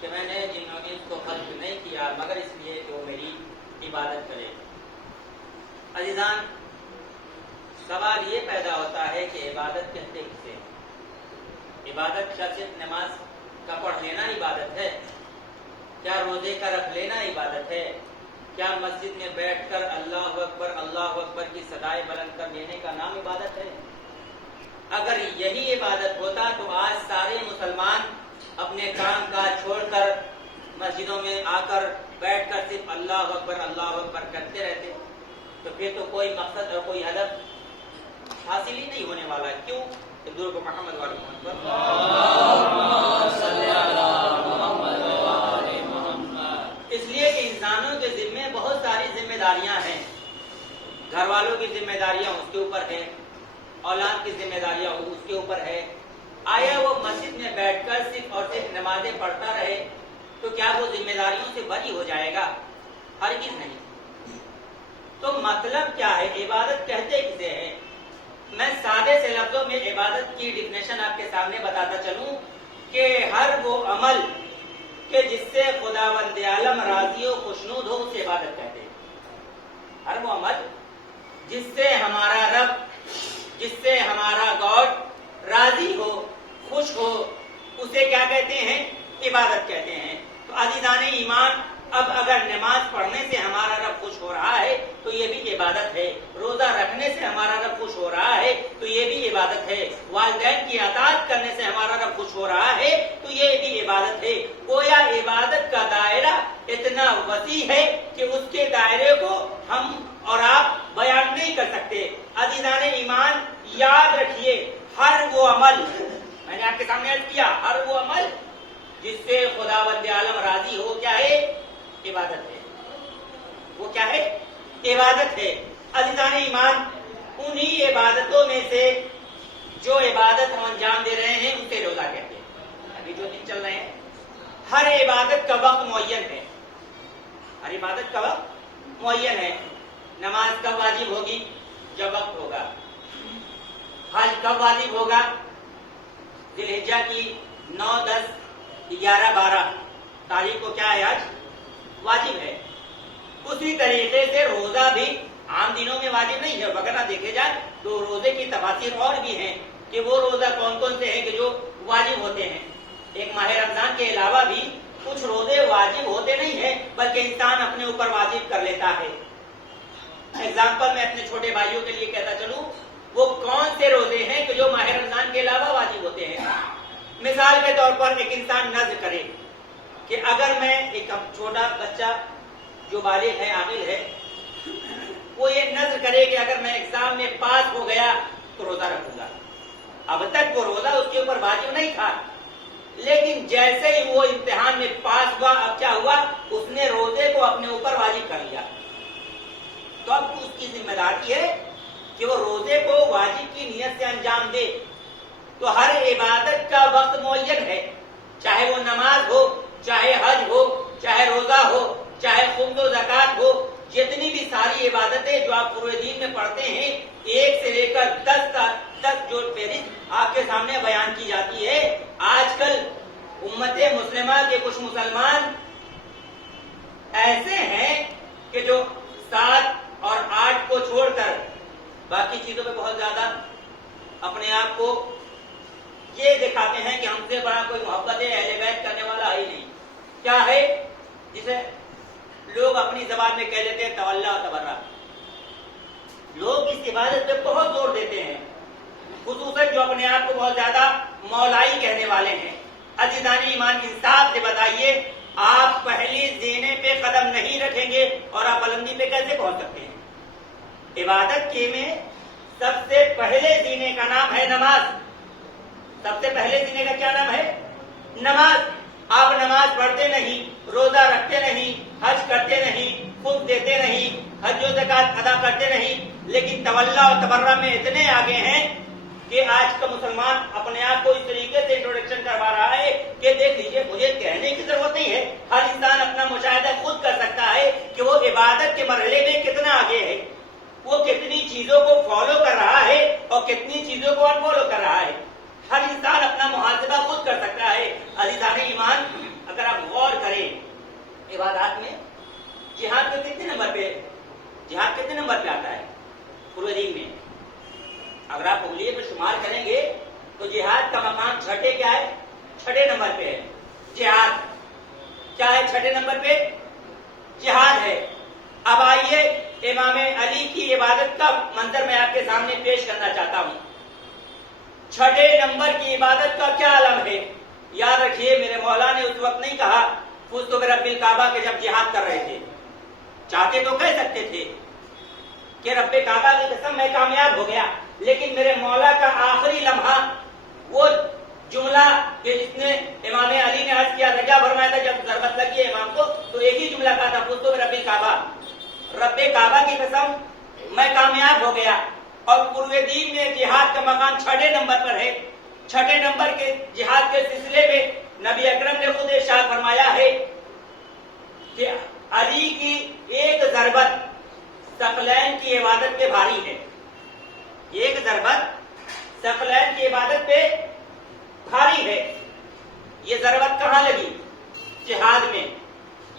کہ میں نے جنوں نے اس کو خلق نہیں کیا مگر اس لیے کہ وہ میری عبادت کرے۔ عزیزان، سوال یہ پیدا ہوتا ہے کہ عبادت کہتے کسے؟ عبادت کیا صرف نماز کا پڑھ لینا عبادت ہے؟ کیا روزے کا رکھ لینا عبادت ہے؟ کیا مسجد میں بیٹھ کر اللہ اکبر کی صدائے بلند کر لینے کا نام عبادت ہے؟ اگر یہی عبادت ہوتا تو آج سارے مسلمان اپنے کام کاج چھوڑ کر مسجدوں میں آ کر بیٹھ کر صرف اللہ اکبر کرتے رہتے، تو پھر تو کوئی مقصد اور کوئی ہدف حاصل ہی نہیں ہونے والا ہے۔ کیوں؟ درود محمد والے محمد اس لیے کہ انسانوں کے ذمے بہت ساری ذمہ داریاں ہیں۔ گھر والوں کی ذمہ داریاں اس کے اوپر ہے، اولاد کی ذمہ داریاں اس کے اوپر ہے۔ آیا وہ مسجد میں بیٹھ کر صرف اور صرف نمازیں پڑھتا رہے تو کیا وہ ذمہ داریوں سے بری ہو جائے گا؟ ہرگز نہیں۔ تو مطلب کیا ہے؟ عبادت کہتے کسے ہیں؟ میں سادے سے لفظوں میں عبادت کی ڈیفینیشن آپ کے سامنے بتاتا چلوں کہ ہر وہ عمل کہ جس سے خداوند عالم راضی و خوشنود ہو اسے عبادت کہتے ہیں۔ ہر وہ عمل جس سے ہمارا رب، جس سے ہمارا گاڈ راضی ہو، خوش ہو، اسے کیا کہتے ہیں؟ عبادت کہتے ہیں۔ تو عزیزان ایمان، اب اگر نماز پڑھنے سے ہمارا رب خوش ہو رہا ہے تو یہ بھی عبادت ہے، روزہ رکھنے سے ہمارا رب خوش ہو رہا ہے تو یہ بھی عبادت ہے، والدین کی اطاعت کرنے سے ہمارا رب خوش ہو رہا ہے تو یہ بھی عبادت ہے۔ گویا عبادت کا دائرہ اتنا وسیع ہے کہ اس کے دائرے کو ہم اور آپ بیان نہیں کر سکتے۔ عزیزان ایمان، یاد رکھیے، ہر وہ عمل، میں نے آپ کے سامنے عرض کیا، ہر وہ عمل جس سے خداوند عالم راضی ہو کیا ہے؟ عبادت ہے۔ وہ کیا ہے؟ عبادت ہے۔ عزیزان ایمان، انہی عبادتوں میں سے جو عبادت ہم انجام دے رہے ہیں اسے روزہ کہتے ہیں۔ ابھی جو دن چل رہے ہیں، ہر عبادت کا وقت معین ہے، ہر عبادت کا وقت معین ہے۔ نماز کب واجب ہوگی؟ جب وقت ہوگا۔ حج کب واجب ہوگا؟ ذی الحجہ کی 9، 10، 11، 12 تاریخ کو کیا ہے؟ آج واجب ہے۔ اسی طریقے سے روزہ بھی عام دنوں میں واجب نہیں ہے، وغیرہ دیکھے جائے تو روزے کی تفاصیر اور بھی ہیں کہ وہ روزہ کون کون سے ہیں کہ جو واجب ہوتے ہیں۔ ایک ماہ رمضان کے علاوہ بھی کچھ روزے واجب ہوتے نہیں ہیں بلکہ انسان اپنے اوپر واجب کر لیتا ہے۔ ایگزامپل میں اپنے چھوٹے بھائیوں کے لیے کہتا چلوں، وہ کون سے روزے ہیں کہ جو ماہ رمضان کے علاوہ واجب ہوتے ہیں؟ مثال کے طور پر ایک انسان نذر کرے کہ اگر میں ایک چھوٹا بچہ جو بالغ ہے، عاقل ہے، وہ یہ نذر کرے کہ اگر میں ایگزام میں پاس ہو گیا تو روزہ رکھوں گا۔ اب تک وہ روزہ اس کے اوپر واجب نہیں تھا، لیکن جیسے ہی وہ امتحان میں پاس ہوا، اب کیا ہوا؟ اس نے روزے کو اپنے اوپر واجب کر لیا۔ تو اب اس کی ذمہ داری ہے کہ وہ روزے کو واجب کی نیت سے انجام دے۔ تو ہر عبادت کا وقت معین ہے، چاہے وہ نماز ہو، چاہے حج ہو، چاہے روزہ ہو، چاہے خمس و زکوٰۃ ہو، جتنی بھی ساری عبادتیں جو آپ پورے دین میں پڑھتے ہیں، 1 سے لے کر 10 تک جو فہرست آپ کے سامنے بیان کی جاتی ہے۔ آج کل امت مسلمہ کے کچھ مسلمان ایسے ہیں کہ جو 7 اور 8 کو چھوڑ کر باقی چیزوں پہ بہت زیادہ اپنے آپ کو یہ دکھاتے ہیں کہ ہم سے بڑا کوئی محبت اہل بیت کرنے والا ہی نہیں۔ کیا ہے؟ جسے لوگ اپنی زبان میں کہہ لیتے ہیں تولا و تبرہ۔ لوگ اس عبادت پہ بہت زور دیتے ہیں، خصوصاً جو اپنے آپ کو بہت زیادہ مولائی کہنے والے ہیں۔ عزیزان ایمان، انصاف سے بتائیے، آپ پہلی زینے پہ قدم نہیں رکھیں گے اور آپ بلندی پہ کیسے پہنچ سکتے ہیں؟ عبادت کے میں سب سے پہلے زینے کا نام ہے نماز۔ سب سے پہلے زینے کا کیا نام ہے؟ نماز۔ آپ نماز پڑھتے نہیں، روزہ رکھتے نہیں، حج کرتے نہیں، خود دیتے نہیں، حج و زکوٰۃ ادا کرتے نہیں، لیکن تولا و تبرہ میں اتنے آگے ہیں کہ آج کا مسلمان اپنے آپ کو اس طریقے سے انٹروڈکشن کروا رہا ہے کہ دیکھ لیجیے، مجھے کہنے کی ضرورت نہیں ہے، ہر انسان اپنا مشاہدہ خود کر سکتا ہے کہ وہ عبادت کے مرحلے میں کتنا آگے ہے، وہ کتنی چیزوں کو فالو کر رہا ہے اور کتنی چیزوں کو انفالو کر رہا ہے۔ ہر انسان اپنا محاسبہ خود کر سکتا ہے عزیزان ایمان، اگر آپ غور کریں عبادات میں جہاد کے کتنے نمبر پہ، جہاد کتنے نمبر پہ آتا ہے پورے دین میں؟ اگر آپ انگلیوں پہ شمار کریں گے تو جہاد کا مقام چھٹے کیا ہے؟ چھٹے نمبر پہ ہے۔ جہاد کیا ہے؟ چھٹے نمبر پہ جہاد ہے۔ اب آئیے امام علی کی عبادت کا منظر میں آپ کے سامنے پیش کرنا چاہتا ہوں۔ چھٹے نمبر کی عبادت کا کیا علم ہے؟ یاد رکھیے میرے مولا نے اس وقت نہیں کہا فزت برب الکعبہ کے جب جہاد کر رہے تھے، چاہتے تو کہہ سکتے تھے کہ رب کعبہ کی قسم میں کامیاب ہو گیا، لیکن میرے مولا کا آخری لمحہ وہ جملہ کہ جس نے امام علی نے عرض کیا رجا فرمایا تھا جب ضربت لگی ہے امام کو تو ایک ہی جملہ کہا تھا فزت برب الکعبہ، رب کعبہ کی قسم میں کامیاب ہو گیا۔ اور پورے دین میں جہاد کا مقام چھٹے نمبر پر ہے۔ چھٹے نمبر کے جہاد کے سلسلے میں نبی اکرم نے خود ارشاد فرمایا ہے کہ علی کی ایک ضربت ثقلین کی عبادت پہ بھاری ہے، ایک ضربت ثقلین کی عبادت پہ بھاری ہے۔ یہ ضربت کہاں لگی؟ جہاد میں۔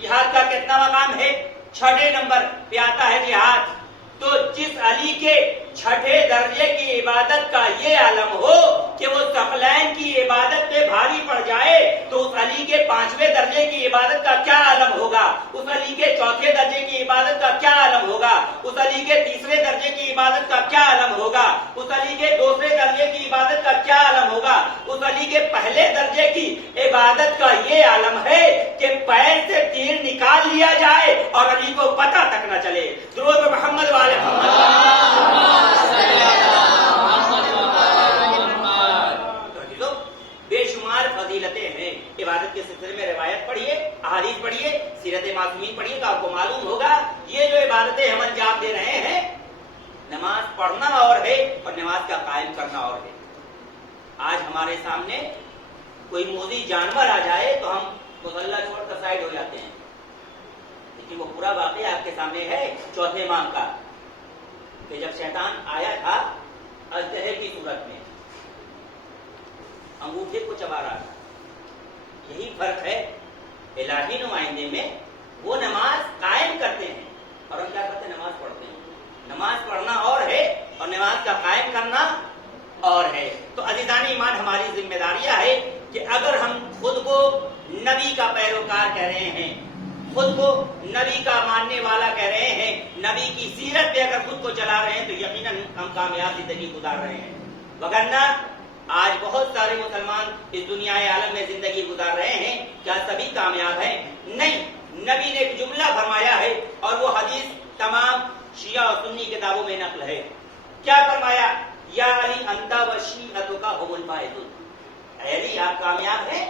جہاد کا کتنا مقام ہے؟ چھٹے نمبر پہ آتا ہے جہاد۔ تو جس علی کے چھٹے درجے کی عبادت کا یہ عالم ہو کہ وہ ثقلین کی عبادت پہ بھاری پڑ جائے تو اس علی کے 5ویں درجے کی عبادت کا کیا عالم ہوگا؟ اس علی کے 4تھے درجے کی عبادت کا کیا عالم ہوگا؟ اس علی کے 3رے درجے کی عبادت کا کیا عالم ہوگا؟ اس علی کے 2رے درجے کی عبادت کا کیا عالم ہوگا؟ اس علی کے 1 درجے کی عبادت کا یہ عالم ہے کہ پیر سے تیر نکال لیا جائے اور علی کو پتہ تک نہ چلے۔ درود محمد والے بے شمار فضیلتیں ہیں عبادت کے سلسلے میں۔ روایت پڑھیے، احادیث پڑھیے، سیرت معصومین پڑھیے تو آپ کو معلوم ہوگا یہ جو عبادتیں ہم انجام دے رہے ہیں، نماز پڑھنا اور ہے اور نماز کا قائم کرنا اور ہے۔ آج ہمارے سامنے کوئی موذی جانور آ جائے تو ہم مصلی چھوڑ کر سائڈ ہو جاتے ہیں، لیکن وہ پورا واقعہ آپ کے سامنے ہے 4تھے امام کا کہ جب شیطان آیا تھا اژدہے کی صورت میں، انگوٹھے کو چبا رہا تھا۔ یہی فرق ہے الہی نمائندے میں، وہ نماز قائم کرتے ہیں اور ہم کیا کرتے ہیں؟ نماز پڑھتے ہیں۔ نماز پڑھنا اور ہے اور نماز کا قائم کرنا اور ہے۔ تو عزیزان ایمان ہماری ذمہ داریاں ہے کہ اگر ہم خود کو نبی کا پیروکار کہہ رہے ہیں، خود کو نبی کا ماننے والا کہہ رہے ہیں، نبی کی سیرت پہ اگر خود کو چلا رہے ہیں تو یقیناً ہم کامیاب زندگی گزار رہے ہیں۔ وگرنہ آج بہت سارے مسلمان اس دنیا عالم میں زندگی گزار رہے ہیں، کیا سبھی کامیاب ہیں؟ نہیں۔ نبی نے ایک جملہ فرمایا ہے اور وہ حدیث تمام شیعہ اور سنی کتابوں میں نقل ہے۔ کیا فرمایا؟ یا علی انت و شیعتک هم الفائزون، اے علی آپ کامیاب ہیں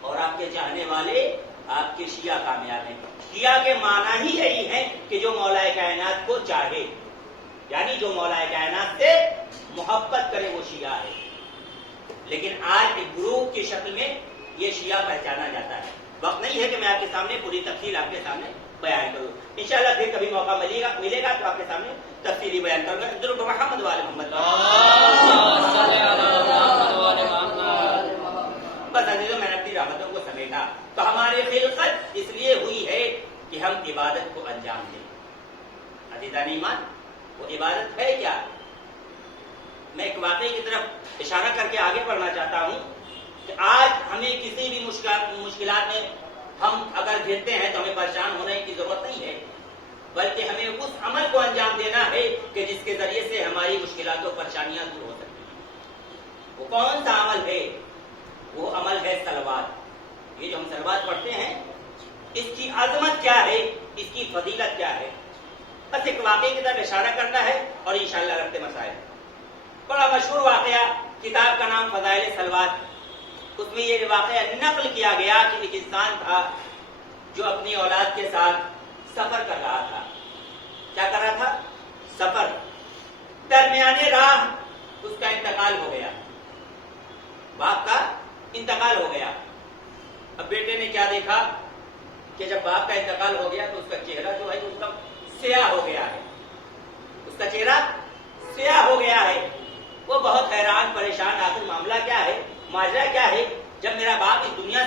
اور آپ کے چاہنے والے آپ کے شیعہ کامیاب ہیں۔ شیعہ کے معنی ہی یہی ہے کہ جو مولا کائنات کو چاہے، یعنی جو مولا کائنات سے محبت کرے وہ شیعہ ہے۔ لیکن آج ایک گروپ کی شکل میں یہ شیعہ پہچانا جاتا ہے۔ وقت نہیں ہے کہ میں آپ کے سامنے پوری تفصیل آپ کے سامنے بیان کروں، انشاءاللہ پھر کبھی موقع ملے گا تو آپ کے سامنے تفصیلی بیان کروں گا۔ درود محمد والے محمد۔ بس عزیزوں میں نے اپنی رحمتوں کو سمیٹا۔ تو ہماری خلقت اس لیے ہوئی ہے کہ ہم عبادت کو انجام دیں۔ عزیزان ایمان، وہ عبادت ہے کیا؟ میں ایک واقعے کی طرف اشارہ کر کے آگے بڑھنا چاہتا ہوں کہ آج ہمیں کسی بھی مشکلات میں ہم اگر گھرتے ہیں تو ہمیں پریشان ہونے کی ضرورت نہیں ہے، بلکہ ہمیں اس عمل کو انجام دینا ہے کہ جس کے ذریعے سے ہماری مشکلات و پریشانیاں دور ہو سکتی ہیں۔ وہ کون سا عمل ہے؟ وہ عمل ہے صلوات۔ یہ جو ہم صلوات پڑھتے ہیں اس کی عظمت کیا ہے، اس کی فضیلت کیا ہے؟ بس ایک واقعے کی طرف اشارہ کرنا ہے اور انشاءاللہ رکھتے مسائل۔ بڑا مشہور واقعہ، کتاب کا نام فضائل صلوات، اس میں یہ واقعہ نقل کیا گیا کہ ایک انسان تھا جو اپنی اولاد کے ساتھ سفر کر رہا تھا۔ کیا کر رہا تھا؟ سفر۔ درمیانے راہ اس کا انتقال ہو گیا، باپ کا انتقال ہو گیا۔ اب بیٹے نے کیا دیکھا کہ جب باپ کا انتقال ہو گیا تو اس کا چہرہ جو ہے اس کا سیاہ ہو گیا ہے، اس کا چہرہ سیاہ ہو گیا ہے۔ وہ بہت حیران پریشان، آخر معاملہ کیا ہے، ماجرا کیا ہے؟ جب میرا باپ اس دنیا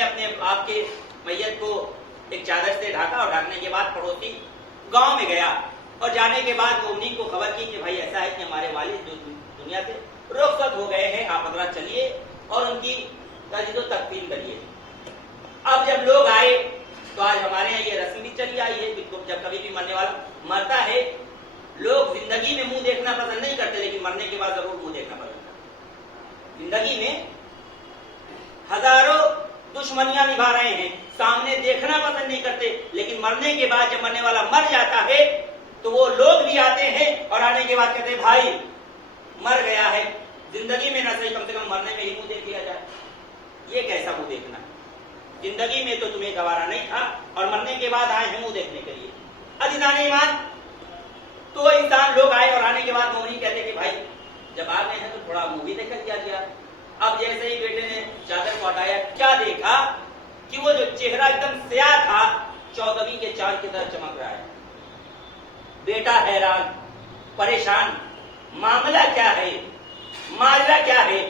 نے اپنے آپ کے میت کو ایک چادر سے ڈھاکا اور ڈھانکنے کے بعد پڑوسی گاؤں میں گیا اور جانے کے بعد وہ انہیں کو خبر کی کہ بھائی ایسا ہے کہ ہمارے والد جو دنیا سے رخصت ہو گئے ہیں، آپ حضرات چلیے اور ان کی تجدید و تکفین کریے۔ اب جب لوگ آئے تو آج ہمارے یہاں یہ رسم بھی چلی آئی ہے کہ جب کبھی بھی مرنے والا مرتا ہے، لوگ زندگی میں منہ دیکھنا پسند نہیں کرتے لیکن مرنے کے بعد ضرور منہ دیکھنا پسند کرتے۔ زندگی میں ہزاروں دشمنیاں نبھا رہے ہیں، سامنے دیکھنا پسند نہیں کرتے، لیکن مرنے کے بعد جب مرنے والا مر جاتا ہے تو وہ لوگ بھی آتے ہیں اور آنے کے بعد کہتے ہیں بھائی مر گیا ہے، زندگی میں نہ صحیح کم سے کم مرنے میں ہی منہ دیکھ لیا جائے۔ یہ کیسا منہ دیکھنا؟ زندگی میں تو تمہیں گوارا نہیں تھا اور مرنے کے بعد آئے ہیں منہ دیکھنے کے لیے۔ عزیزان ایمان، تو انسان لوگ آئے اور آنے کے بعد وہ نہیں کہتے کہ بھائی جب آ گئے ہیں تو تھوڑا منہ بھی دیکھ کر کیا۔ اب جیسے ہی بیٹے نے چادر کو ہٹایا، کیا دیکھا کہ وہ جو چہرہ ایک دم سیاہ تھا 14ویں کے چاند کی طرح چمک رہا ہے۔ بیٹا حیران، پریشان، معاملہ کیا ہے، ماجرا کیا ہے؟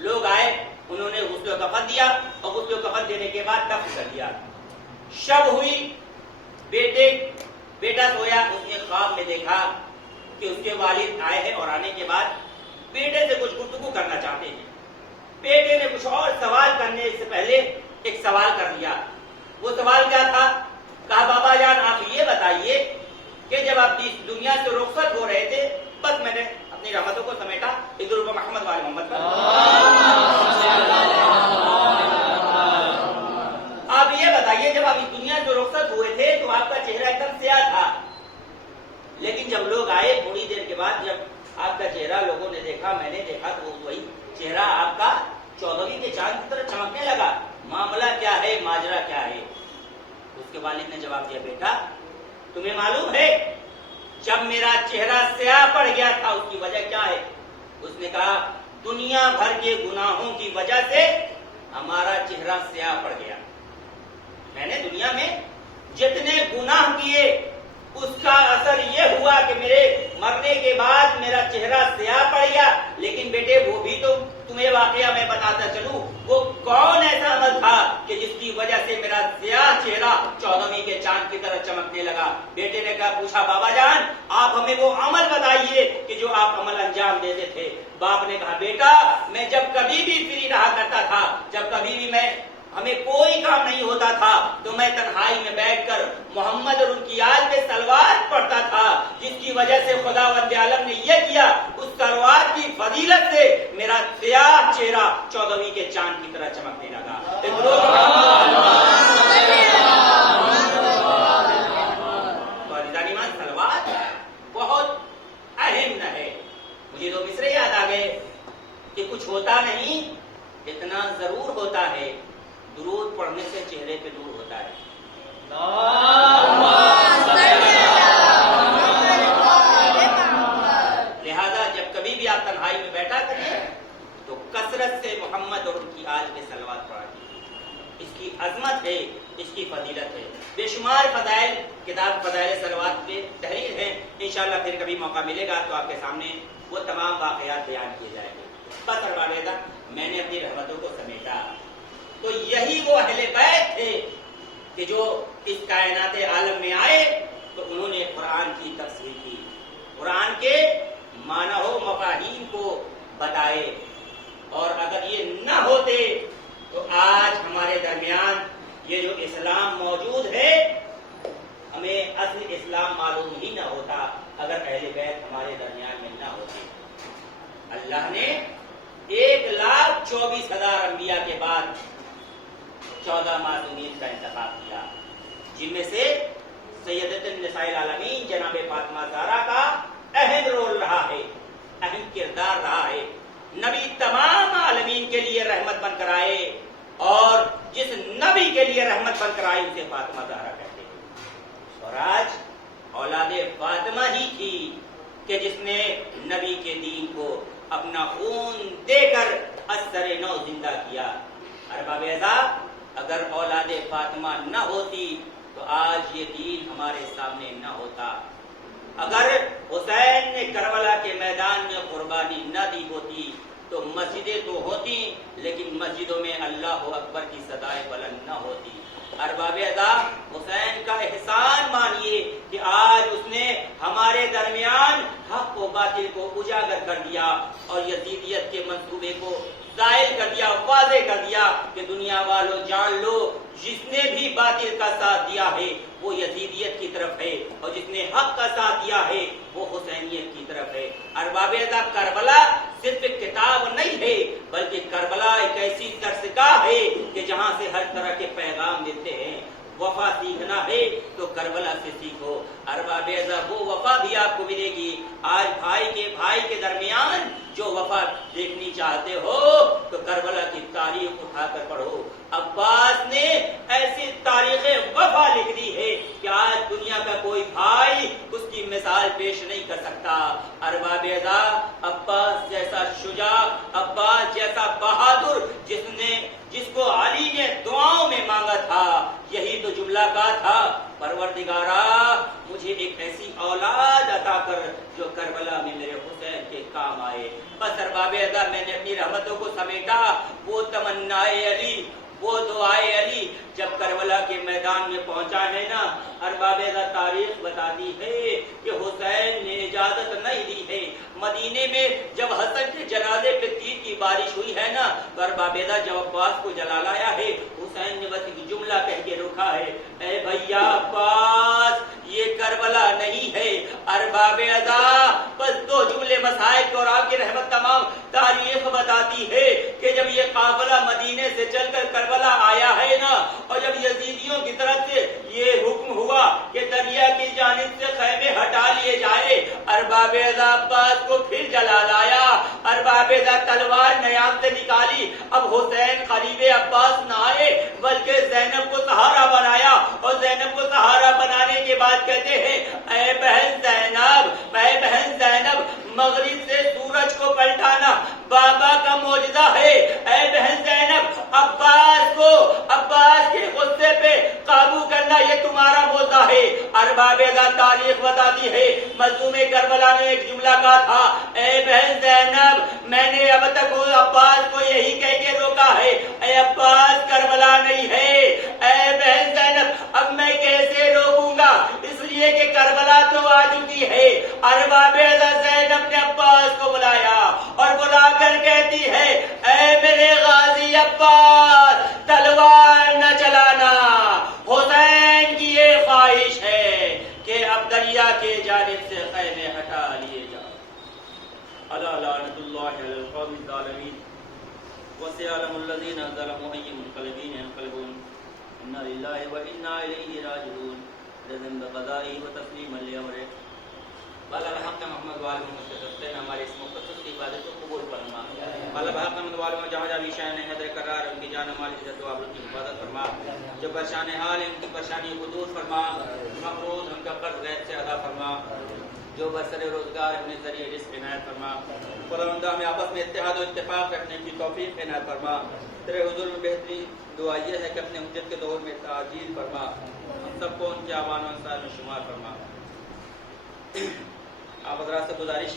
لوگ آئے، انہوں نے غسل و کفن دیا اور غسل و کفن دینے کے بعد دفن کر دیا۔ شب ہوئی، بیٹا سویا، اس نے خواب میں دیکھا کہ اس کے والد آئے ہیں اور آنے کے بعد بیٹے سے کچھ گفتگو کرنا چاہتے ہیں۔ بیٹے نے کچھ اور سوال کرنے سے پہلے ایک سوال کر دیا۔ وہ سوال کیا تھا؟ کہا بابا جان آپ یہ بتائیے کہ جب آپ اس دنیا سے رخصت ہو رہے تھے، بس میں نے اپنی رحمتوں کو سمیٹا حضور محمد والے محمد پر، آپ یہ بتائیے جب آپ اس دنیا سے رخصت ہوئے تھے تو آپ کا چہرہ ایک دم سیاہ تھا، لیکن جب لوگ آئے تھوڑی دیر کے بعد جب آپ کا چہرہ لوگوں نے دیکھا، میں نے دیکھا، تو وہی چہرہ آپ کا 14ویں کے چاند کی طرح چمکنے لگا۔ معاملہ کیا ہے، ماجرا کیا ہے؟ اس کے والد نے جواب دیا بیٹا تمہیں معلوم ہے جب میرا چہرہ سیاہ پڑ گیا تھا اس کی وجہ کیا ہے؟ اس نے کہا دنیا بھر کے گناہوں کی وجہ سے ہمارا چہرہ سیاہ پڑ گیا۔ میں نے دنیا میں جتنے گناہ کیے اس کا اثر یہ ہوا کہ میرے مرنے کے بعد میرا چہرہ سیاہ پڑ گیا، لیکن بیٹے وہ بھی تو تمہیں واقعہ میں بتاتا چلوں، وہ کون ایسا عمل تھا کہ جس کی وجہ سے میرا سیاہ چہرہ 14ویں کے چاند کی طرح چمکنے لگا؟ بیٹے نے کہا پوچھا بابا جان آپ ہمیں وہ عمل بتائیے کہ جو آپ عمل انجام دیتے تھے۔ باپ نے کہا بیٹا میں جب کبھی بھی فری رہا کرتا تھا، جب کبھی بھی ہمیں کوئی کام نہیں ہوتا تھا تو میں تنہائی میں بیٹھ کر محمد اور ان کی آل پہ صلوات پڑھتا تھا، جس کی وجہ سے خداوند عالم نے یہ کیا، اس صلوات کی فضیلت سے میرا سیاہ چہرہ 14ویں کے چاند کی طرح چمکنے لگا۔ صلوات بہت اہم ہے۔ مجھے دو مصرے یاد آ گئے کہ کچھ ہوتا نہیں اتنا ضرور ہوتا ہے، درود پڑھنے سے چہرے پہ نور ہوتا ہے۔ لہذا جب کبھی بھی آپ تنہائی میں بیٹھا کریے تو کثرت سے محمد اور ان کی آل پہ صلوات پڑھا کیجیے۔ اس کی عظمت ہے، اس کی فضیلت ہے، بے شمار فضائل، کتاب فضائل صلوات پہ تحریر ہے، انشاءاللہ پھر کبھی موقع ملے گا تو آپ کے سامنے وہ تمام واقعات بیان کیے جائیں گے۔ بس الواقعہ میں نے اپنی رحمتوں کو سمیٹا، تو یہی وہ اہل بیت تھے کہ جو اس کائنات عالم میں آئے تو انہوں نے قرآن کی تفسیر کی، قرآن کے معنی و مفاہیم کو بتائے، اور اگر یہ نہ ہوتے تو آج ہمارے درمیان یہ جو اسلام موجود ہے ہمیں اصل اسلام معلوم ہی نہ ہوتا اگر اہل بیت ہمارے درمیان میں نہ ہوتے۔ اللہ نے 1,24,000 انبیاء کے بعد 14 معصومین کا انتخاب کیا، جن میں سے سیدۃ النساء العالمین جناب فاطمہ زہرا کا اہم رول رہا ہے، اہم کردار رہا ہے۔ نبی تمام عالمین کے لیے رحمت بن کر آئے، اور جس نبی کے لیے رحمت بن کر آئے اسے فاطمہ زہرا کہتے ہیں۔ اور آج اولاد فاطمہ ہی تھی کہ جس نے نبی کے دین کو اپنا خون دے کر اثر نو زندہ کیا۔ ارباب اعزاز، اگر اولاد فاطمہ نہ ہوتی تو آج یہ دین ہمارے سامنے نہ ہوتا۔ اگر حسین نے کربلا کے میدان میں قربانی نہ دی ہوتی تو مسجدیں تو ہوتی لیکن مسجدوں میں اللہ اکبر کی صدائیں بلند نہ ہوتی۔ ارباب ادا حسین کا احسان مانیے کہ آج اس نے ہمارے درمیان حق و باطل کو اجاگر کر دیا اور یزیدیت کے منصوبے کو ظاہر کر دیا، واضح کر دیا کہ دنیا والوں جان لو جس نے بھی باطل کا ساتھ دیا ہے وہ یزیدیت کی طرف ہے اور جس نے حق کا ساتھ دیا ہے وہ حسینیت کی طرف ہے۔ ارباب ادا کربلا صرف ایک کتاب نہیں ہے بلکہ کربلا ایک ایسی درسگاہ ہے کہ جہاں سے ہر طرح کے پیغام ملتے ہیں۔ وفا سیکھنا ہے تو کربلا سے سیکھو۔ ارباب اعزا وہ وفا بھی آپ کو ملے گی۔ آج بھائی کے درمیان جو وفا دیکھنی چاہتے ہو تو کربلا کی تاریخ اٹھا کر پڑھو۔ عباس نے ایسی تاریخ وفا لکھ دی ہے کہ آج دنیا کا کوئی بھائی اس کی مثال پیش نہیں کر سکتا۔ ارباب اعزا عباس جیسا شجاع، عباس جیسا بہادر جس کو علی نے دعاؤں میں مانگا تھا، یہی تو جملہ کہا تھا پروردگارا مجھے ایک ایسی اولاد عطا کر جو کربلا میں میرے حسین کے کام آئے۔ بس ارباب اعزا میں نے اپنی رحمتوں کو سمیٹا۔ وہ تمنائے علی، وہ دعائے علی جب کربلا کے میدان میں پہنچا ہے نا، ارباب اعزا تاریخ بتاتی ہے کہ حسین نے اجازت نہیں لی ہے۔ مدینے میں جب حسن کے جنازے پہ تیر کی بارش ہوئی ہے نا تو ارباب اعزا جب عباس کو جلا لایا ہے، حسین نے بس ایک جملہ کہہ کے روکا ہے، اے بھیا عباس یہ کربلا نہیں ہے۔ ارباب اعزا بس دو جملے مسائل اور آپ کی رحمت تمام تاریخ بتاتی ہے کہ جب یہ قافلہ مدینے سے چل کر کربلا آیا ہے نا اور جب یزیدیوں کی طرف سے یہ حکم ہوا کہ دریا کی جانب سے خیمے ہٹا لیے جائے، ارباب اعزا عباس کو پھر جلا لایا۔ ارباب اعزا تلوار نیام سے نکالی۔ اب حسین قریب عباس نہ آئے بلکہ زینب کو سہارا بنایا اور زینب کو سہارا بنانے کے بعد کہتے ہیں اے بہن زینب مغرب سے سورج کو پلٹانا بابا کا معجزہ ہے۔ اے بہن زینب عباس کے غصے پہ قابو کرنا یہ تمہارا معجزہ ہے۔ ارباب اعزا تاریخ بتاتی ہے مظلوم کربلا نے ایک جملہ کہا تھا، اے بہن زینب میں نے اب تک عباس کو یہی کہہ کے روکا ہے اے عباس کربلا نہیں ہے۔ اے بہن زینب اب میں کیسے روکوں گا، اس لیے کہ کربلا تو آ چکی ہے۔ ارباب اعزا زینب نے عباس کو بلایا اور بلا کر کہتی ہے اے میرے غازی عباس تلوار نہ چلانا، حسین کی یہ خواہش ہے کہ اب دریا کے جانب سے خیمے ہٹا لیے جائیں۔ الا لعنت اللہ علی القوم الظالمین وسيعلم الذين ظلموا أي منقلبين ينقلبون إنا لله وإنا إليه راجعون رضا بقضائه وتسليما لأمره۔ بالا بحق محمد وآل محمد ہمارے اس مختصر کی عبادت کو قبول فرما۔ بالا بحق محمد وآل محمد جہاں جہاں بھی شان حیدر قرار ان کی جان مال عزت و آبرو کی حفاظت فرما۔ جو پریشان حال ان کی پریشانی کو دور فرما، مقروض ان کا قرض غیب سے ادا فرما، جو برسر روزگار اپنے ذریعے رزق عنایت فرما۔ خداوندہ ہمیں آپس میں اتحاد و اتفاق رکھنے کی توفیق عنایت فرما۔ تیرے حضور میں بہترین دعا یہ ہے کہ اپنے حجت کے دور میں تعجیل فرما، ہم سب کو ان کے اعوان و انصار میں شمار فرما۔ آپ حضرات سے گزارش ہے